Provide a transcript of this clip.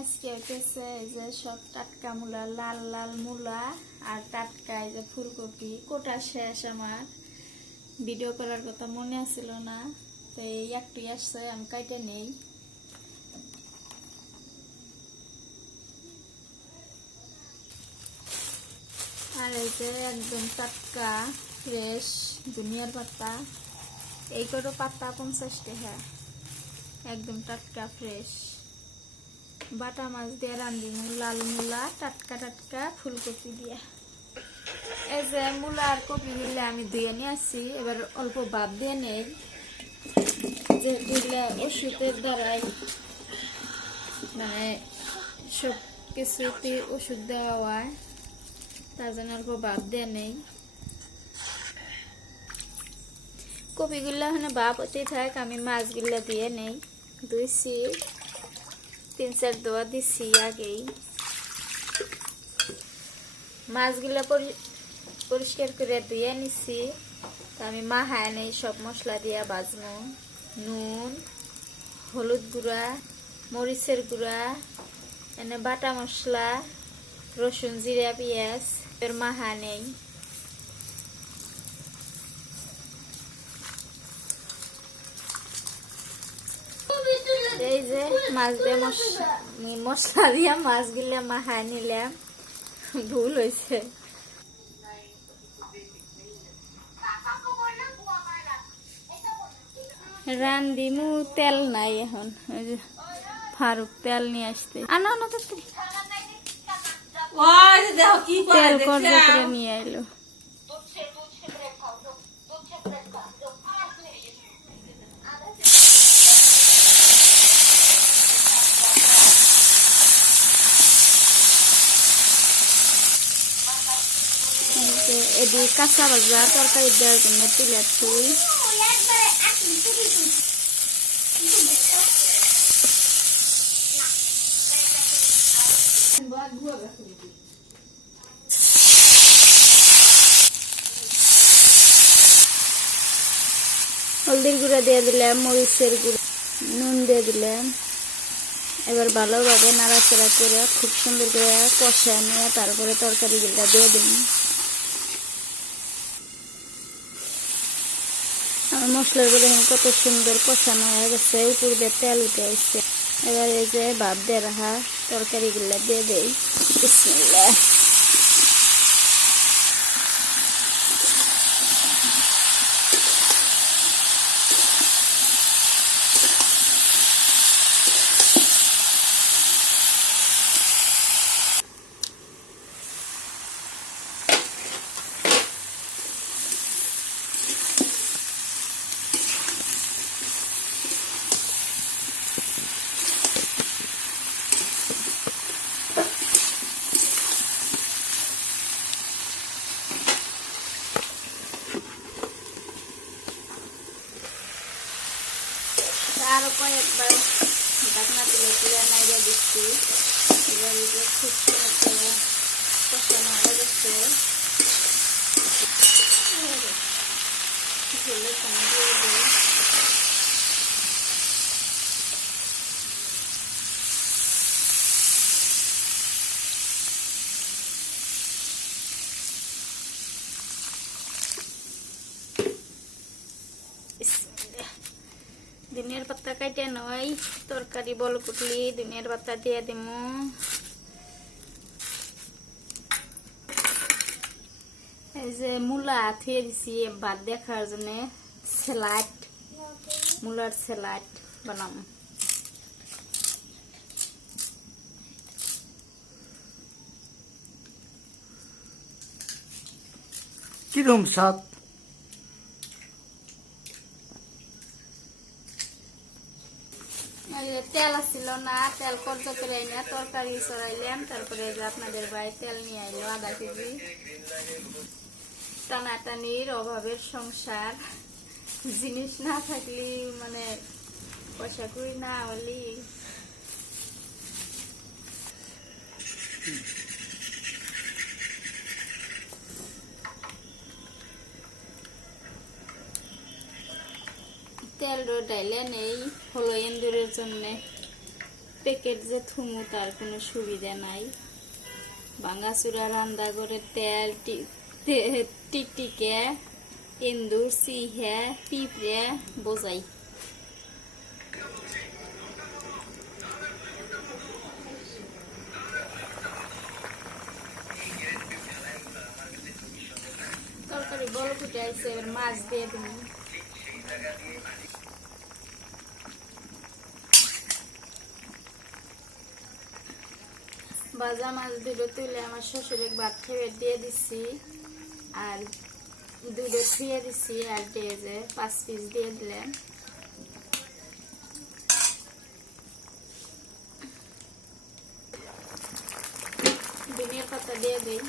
আজকে হইতেছে এই যে সব টাটকা মূলা, লাল লাল মূলা আর টাটকা এই যে ফুলকপি কোটা শেষ। আমার ভিডিও করার কথা মনে আসছিল না, তো এই একটু আসছে, আমি কাইটে নেই। আর এই যে একদম টাটকা ফ্রেশ ধনিয়ার পাতা, এই কটো পাতা 50 টাকা, একদম টাটকা ফ্রেশ। বাটা মাছ দিয়ে রান্ধিমু, লাল মূলা টাটকা টাটকা ফুলকপি দিয়া। এই যে মূলা আর কপি গুলো আমি ধুয়ে নিয়ে আসছি, এবার অল্প ভাত দিয়ে নেই, যেহেতু ওষুধের দ্বারাই মানে সব কিছুতে ওষুধ দেওয়া হয়, তার জন্য অল্প ভাত দিয়ে নেই। কপিগুলো এখানে ভাপ হতেই থাক, আমি মাছগুলো দিয়ে নেই। ধুইছি, 3-4 ধোয়া দিছি আগেই। মাছগুলো পরিষ্কার করে ধুয়ে নিছি, আমি মাখায় নেই, সব মশলা দিয়ে ভাজবো। নুন, হলুদ গুঁড়া, মরিচের গুঁড়া, এনে বাটা মশলা, রসুন, জিরা, পেঁয়াজ এর মাখা নেই। এই যে মাছ দিয়ে মশলা দিয়া মাছগুলো মাখায় নিলাম, ভুল হয়েছে। রান্দিমু, তেল নাই এখন, ফারুক তেল নিয়ে আসতে আনো না, তেল করজা করে নিয়ে আইলো। এদিকে কাঁচা ভাজা তরকারি দেওয়ার জন্য তুলেছি। হলদির গুঁড়া দিয়ে দিলাম, মরিচের গুঁড়া, নুন দিয়ে দিলাম। এবার ভালোভাবে নাড়াচাড়া করে খুব সুন্দর করে কষা নিয়ে তারপরে তরকারিগুলো দিয়ে দিন। আমার মশলার গুলো কত সুন্দর কষানো হয়ে গেছে, উপর দিয়ে তেল উঠে আসছে। এবার এই যে ভাত দিয়ে রাখা তরকারিগুলো দিয়ে দেই। বিসমিল্লাহ। আরো কয়েকবার ঢাকনা তুলে তুলে নাইড়ে দিচ্ছি। এবার খুব সুন্দর কষানো হয়ে গেছে। ঝোলের পানি দিয়ে দিই। ধনিয়ার পাতা কাটে নয়, তরকারি বল কুটলি ধনিয়ার পাতা দিয়ে দিব। এই যে মূলা থুয়ে দিছি ভাত দেখার জন্য, স্যালাড, মূলার স্যালাড বানাম। কিরম স্বাদ? তেল আসছিল না, তেল কর্জ করে না তরকারি চড়াইলাম, তারপরে আপনাদের ভাই তেল নিয়ে আইলো 1/2 কেজি। টানাটানির অভাবের সংসার, জিনিস না থাকলে মানে পয়সা করি না হলি তেল ডাইলে নেই, হলো এন্দুরের জন্য। প্যাকেট যে থুমু তার কোনো সুবিধা নাই। ভাঙাচুরা রান্না করে তেল টিকটিকে এন্দুর সিহে পিঁপড়ে বোঝাই। তরকারি বড় ফুটে আসছে, এবার মাছ দিয়ে দিন। ভাজা মাছ দুটো তুলে আমার শ্বশুরে ভাত খেয়ে দিয়ে দিচ্ছি, আর দুটো থুয়ে দিচ্ছি, আর দিয়ে যে 5 পিস দিয়ে দিলেন। ধনিয়া পাতা দিয়ে দিই।